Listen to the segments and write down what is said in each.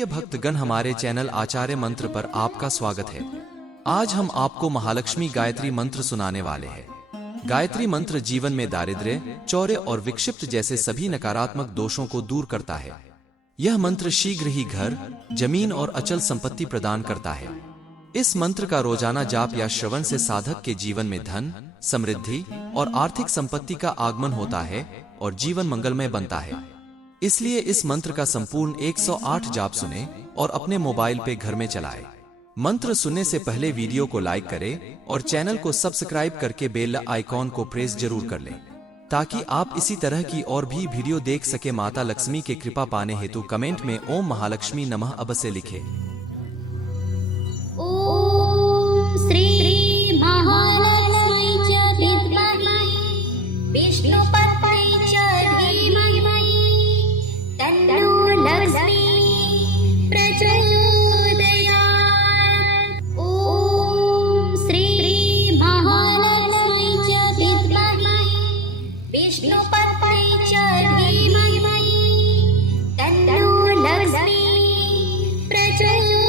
प्रिय भक्तगण, हमारे चैनल आचार्य मंत्र पर आपका स्वागत है। आज हम आपको महालक्ष्मी गायत्री मंत्र सुनाने वाले हैं। गायत्री मंत्र जीवन में दारिद्र्य, चौर्य और विक्षिप्त जैसे सभी नकारात्मक दोषों को दूर करता है। यह मंत्र शीघ्र ही घर, जमीन और अचल संपत्ति प्रदान करता है। इस मंत्र का रोजाना जाप या श्रवण से साधक के जीवन में धन, समृद्धि और आर्थिक संपत्ति का आगमन होता है और जीवन मंगलमय बनता है। इसलिए इस मंत्र का संपूर्ण 108 जाप सुने और अपने मोबाइल पे घर में चलाएं। मंत्र सुनने से पहले वीडियो को लाइक करें और चैनल को सब्सक्राइब करके बेल आइकॉन को प्रेस जरूर कर लें, ताकि आप इसी तरह की और भी वीडियो देख सके। माता लक्ष्मी के कृपा पाने हेतु कमेंट में ओम महालक्ष्मी नमः अवश्य लिखें। ओम श्री महालक्ष्मी च विद्महे विष्णुपत्नी च धीमहि तन्नो लक्ष्मी प्रचोदयात्। ओम श्री महालक्ष्मी च विद्महे विष्णुपत्नी च धीमहि तन्नो लक्ष्मी प्रचोदयात्।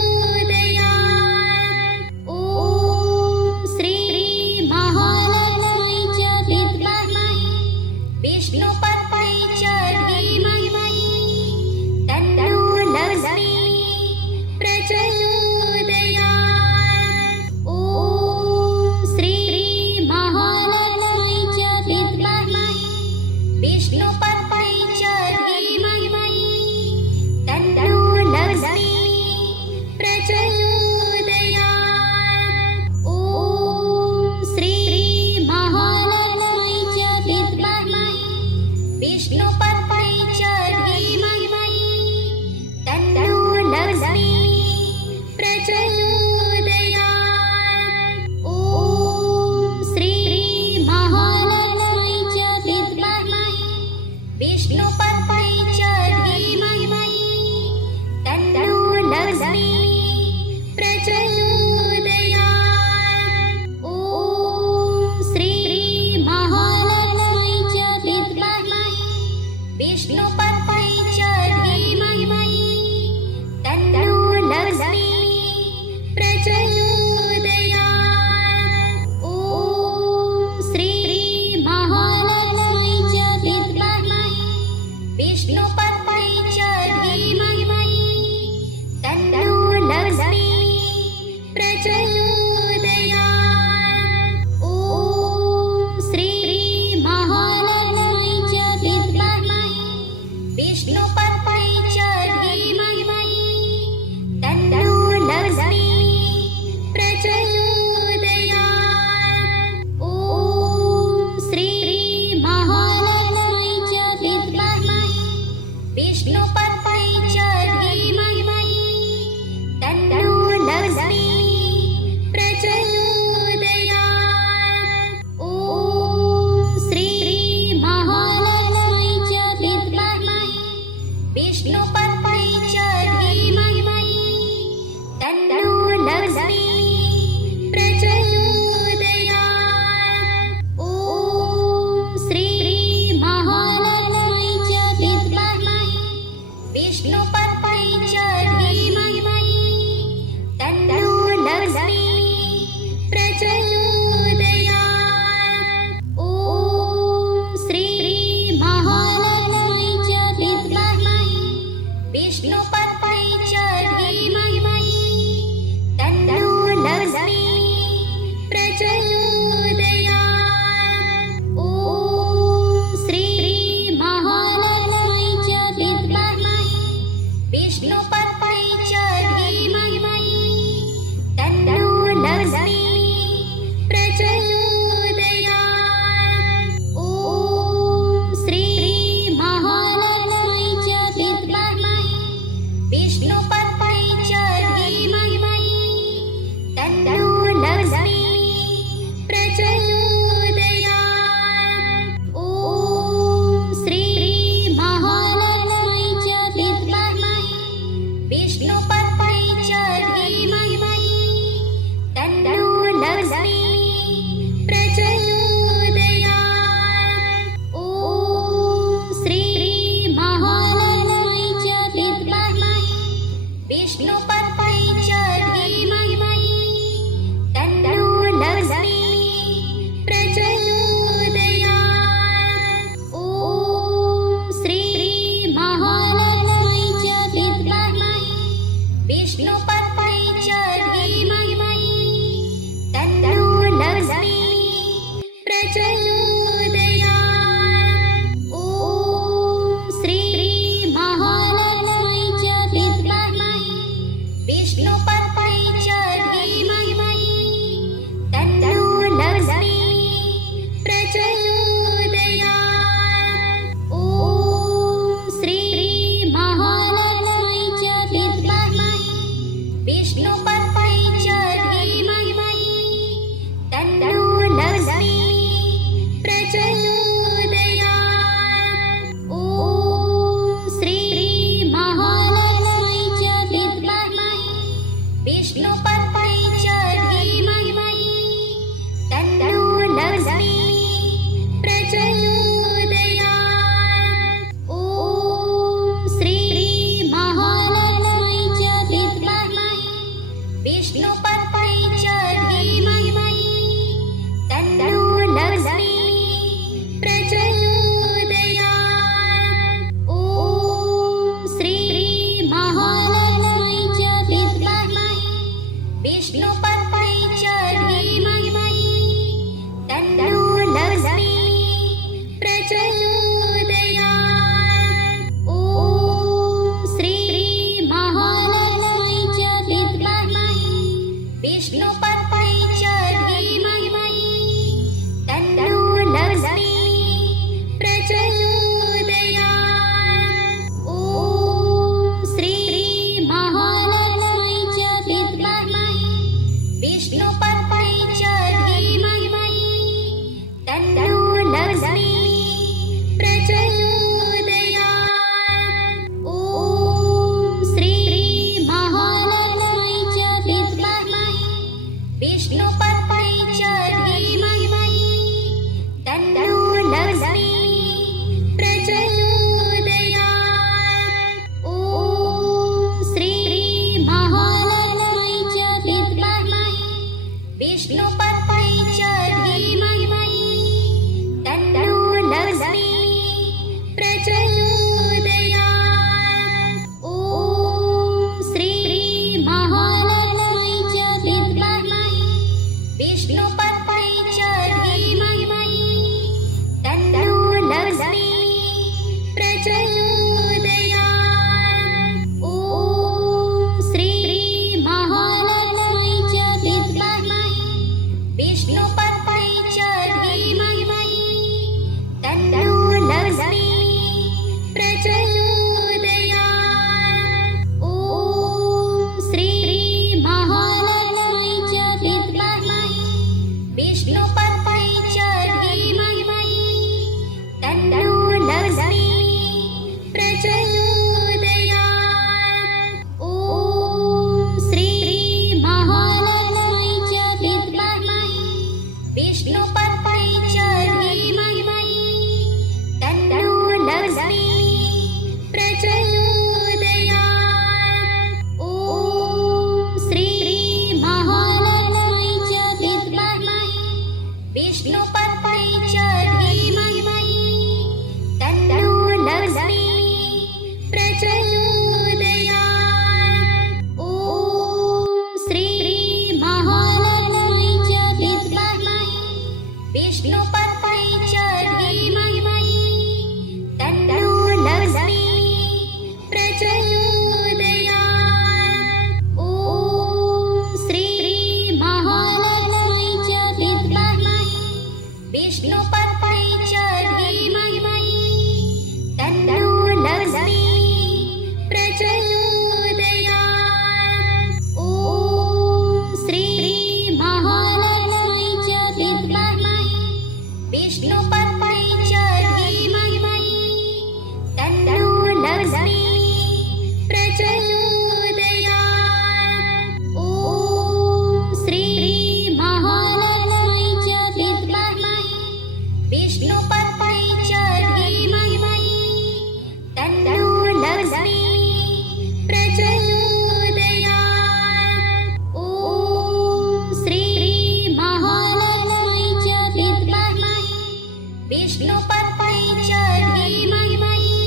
विष्णुपत्नी च धीमहि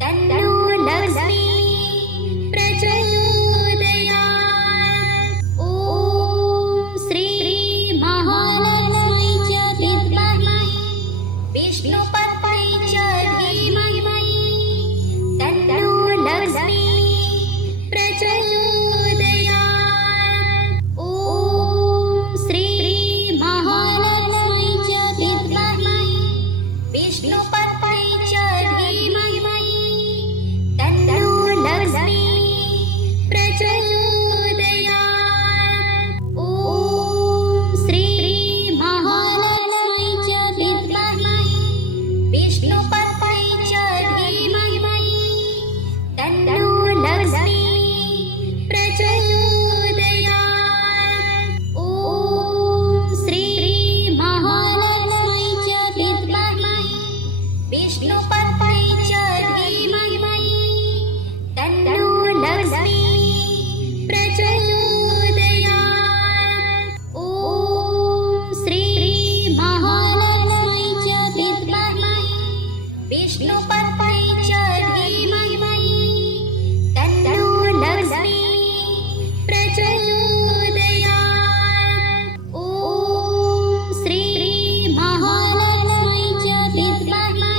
तन्नो लक्ष्मी प्रचोदयात्। ॐ श्री महालक्ष्मी च विद्महे विष्णुपत्नी च धीमहि तन्नो लक्ष्मी प्रचोदयात्। ॐ श्री महालक्ष्मी च विद्महे विष्णुपत्नी च धीमहि तन्नो लक्ष्मी प्रचोदयात्। ॐ श्री महालक्ष्मी च विद्महे विष्णुपत्नी च धीमहि तन्नो लक्ष्मी प्रचोदयात्। ॐ श्री महालक्ष्मी च विद्महे विष्णुपत्नी च धीमहि तन्नो लक्ष्मी प्रचोदयात्। ॐ श्री महालक्ष्मी च विद्महे विष्णुपत्नी च धीमहि तन्नो लक्ष्मी प्रचोदयात्। ॐ श्री महालक्ष्मी च विद्महे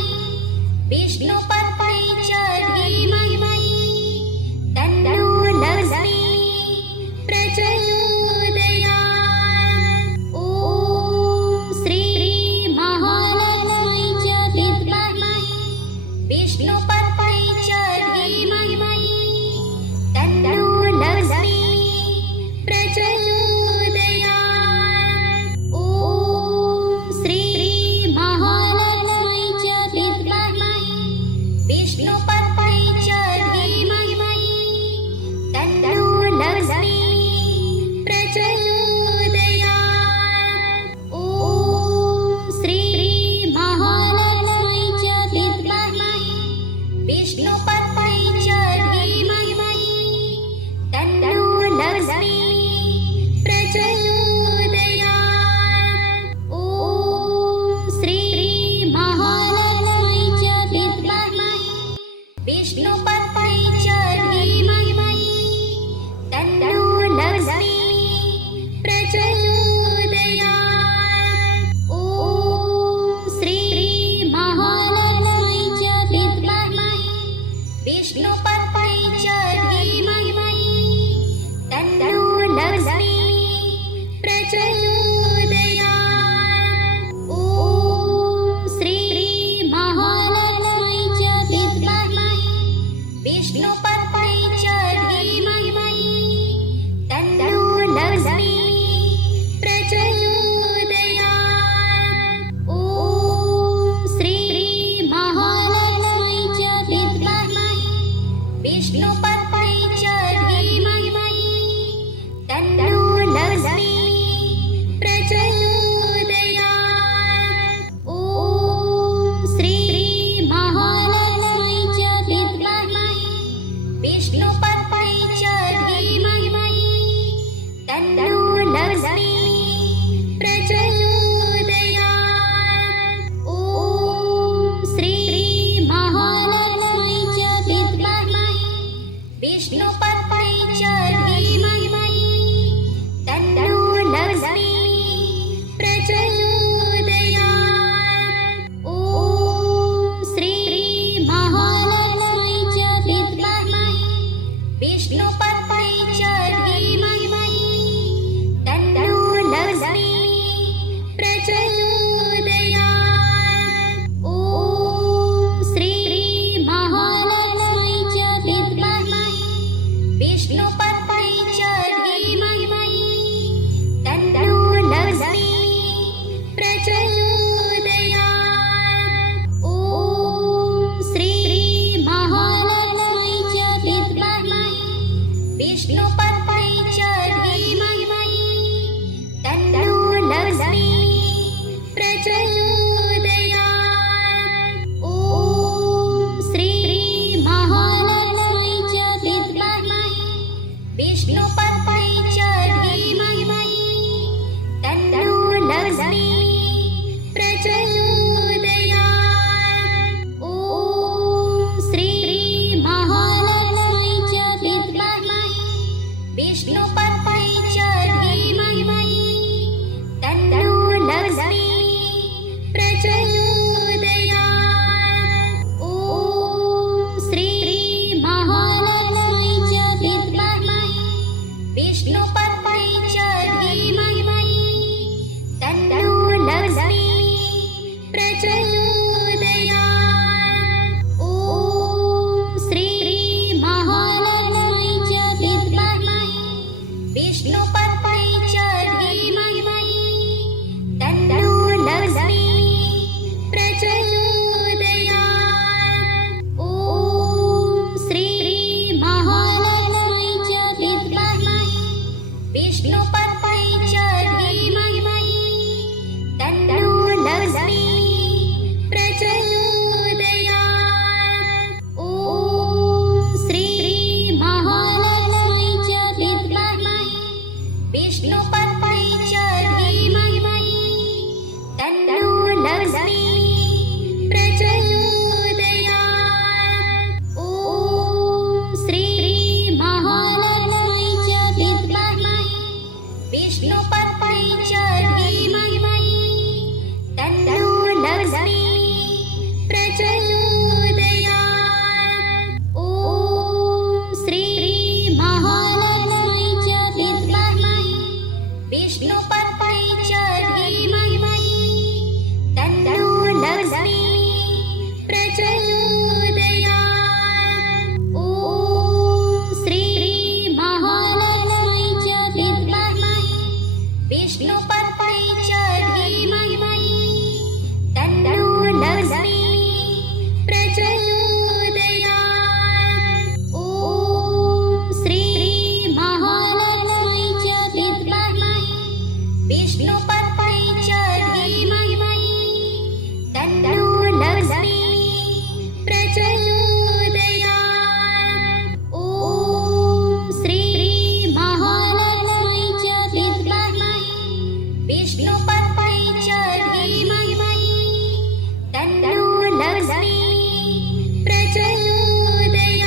लक्ष्मी प्रचोदयात्।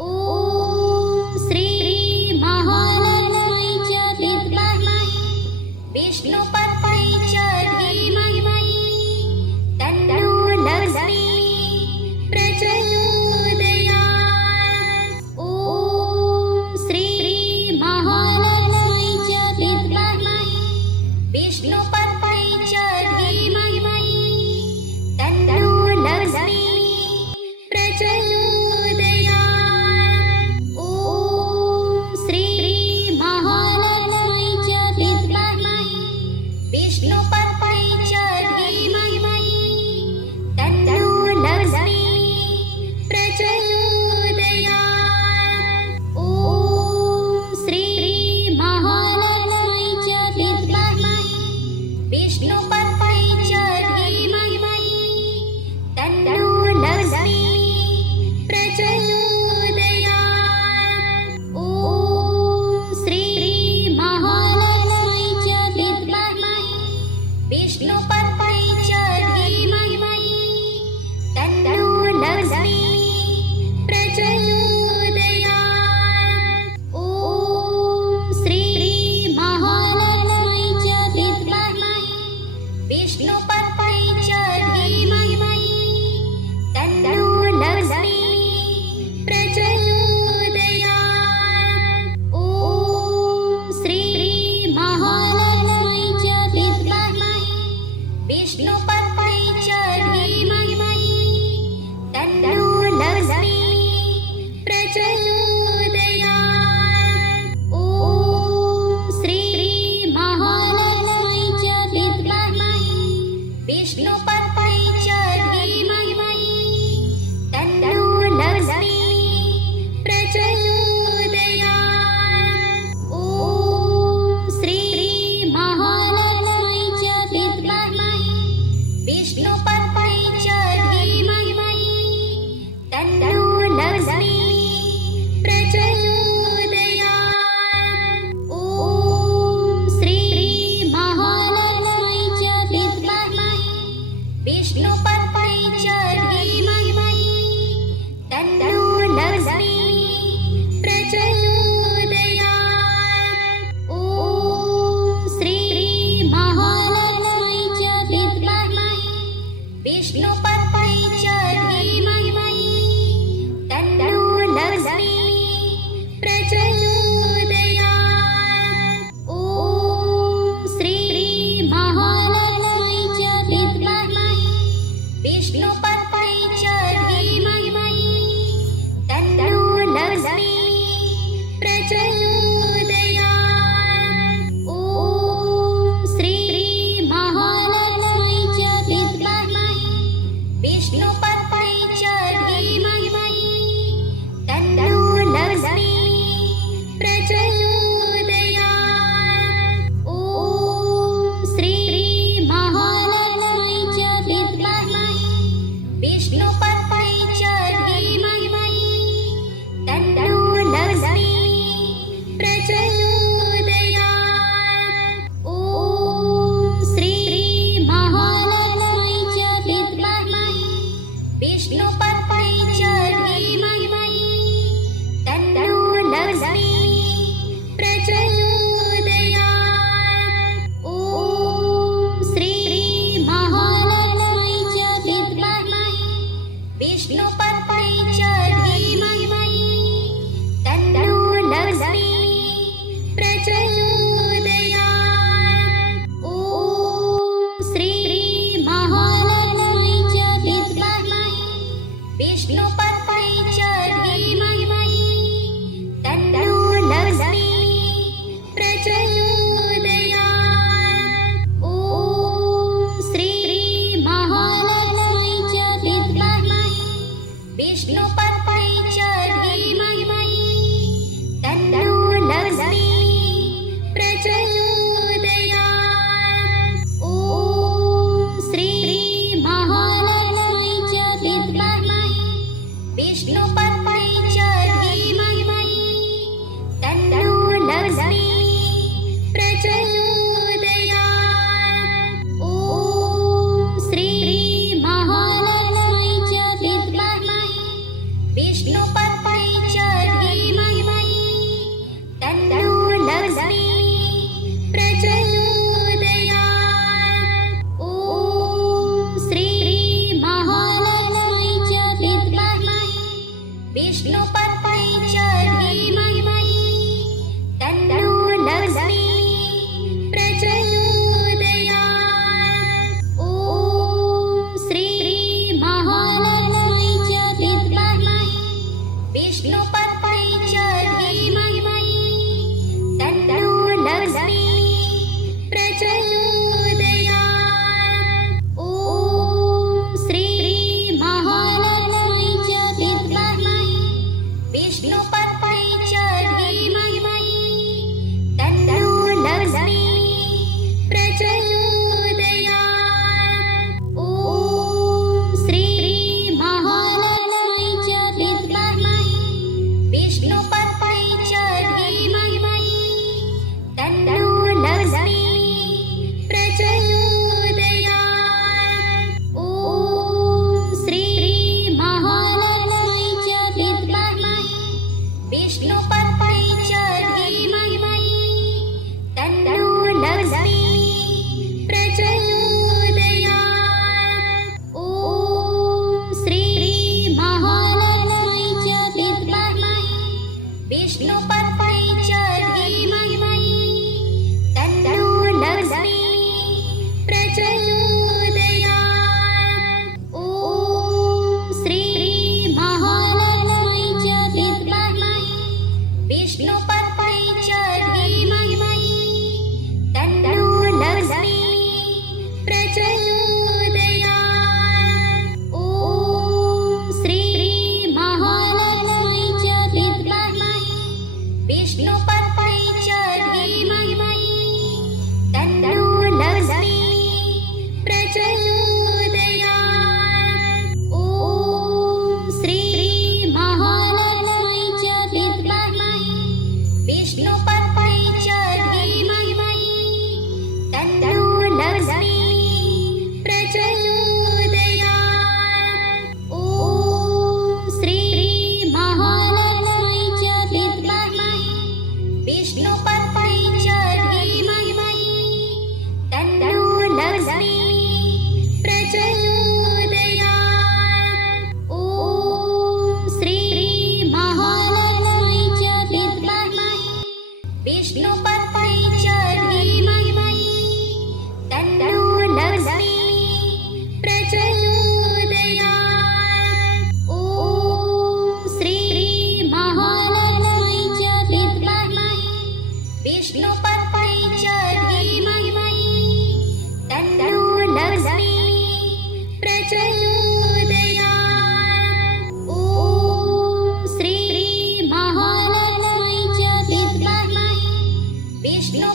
ॐ श्री महालक्ष्मी च विद्महे विष्णुपत्न्यै च धीमहि तन्नो लक्ष्मी प्रचोदयात्। ॐ श्री महालक्ष्मी च विद्महे विष्णुपत्न्यै च धीमहि तन्नो लक्ष्मी प्रचोदयात्। ॐ श्री महालक्ष्मी च विद्महे विष्णुपत्न्यै च धीमहि तन्नो लक्ष्मी प्रचोदयात्। ॐ श्री महालक्ष्मी च विद्महे विष्णुपत्न्यै च धीमहि तन्नो लक्ष्मी प्रचोदयात्। ॐ श्री महालक्ष्मी च विद्महे विष्णुपत्न्यै च धीमहि तन्नो लक्ष्मी प्रचोदयात्। ॐ श्री महालक्ष्मी च विद्महे विष्णुपत्न्यै च धीमहि तन्नो लक्ष्मी प्रचोदयात्। ॐ श्री महालक्ष्मी च विद्महे विष्णुपत्न्यै च धीमहि तन्नो लक्ष्मी प्रचोदयात्। ॐ श्री महालक्ष्मी च विद्महे विष्णुपत्न्यै च धीमहि तन्नो लक्ष्मी प्रचोदयात्। ॐ श्री महालक्ष्मी च विद्महे विष्णुपत्न्यै च धीमहि तन्नो लक्ष्मी प्रचोदयात्। ॐ श्री महालक्ष्मी च विद्महे विष्णुपत्न्यै च धीमहि तन्नो लक्ष्मी प्रचोदयात्। ॐ श्री महालक्ष्मी च विद्महे विष्णुपत्न्यै च धीमहि तन्नो लक्ष्मी प्रचोदयात्। ॐ श्री महालक्ष्मी च विद्महे विष्णुपत्न्यै च धीमहि तन्नो लक्ष्मी प्रचोदयात्। ॐ श्री महालक्ष्मी च विद्महे विष्णुपत्न्यै च धीमहि तन्नो लक्ष्मी प्रचोदयात्। ॐ श्री महालक्ष्मी च विद्महे विष्णुपत्न्यै च धीमहि तन्नो लक्ष्मी प्रचोदयात्। ॐ श्री महालक्ष्मी च विद्महे विष्णुपत्न्यै च धीमहि तन्नो लक्ष्मी प्रचोदयात्। ॐ श्री महालक्ष्मी च विद्महे विष्णुपत्न्यै च धीमहि तन्नो लक्ष्मी प्रचोदयात्। ॐ श्री महालक्ष्मी च विद्महे विष्णुपत्न्यै च धीमहि तन्नो लक्ष्मी प्रचोदयात्। ॐ श्री महालक्ष्मी च विद्महे विष्णुपत्न्यै च धीमहि तन्नो लक्ष्मी प्रचोदयात्। ॐ श्री महालक्ष्मी च विद्महे विष्णुपत्न्यै च धीमहि तन्नो लक्ष्मी प्रचोदयात्। ॐ श्री महालक्ष्मी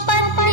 पद्मा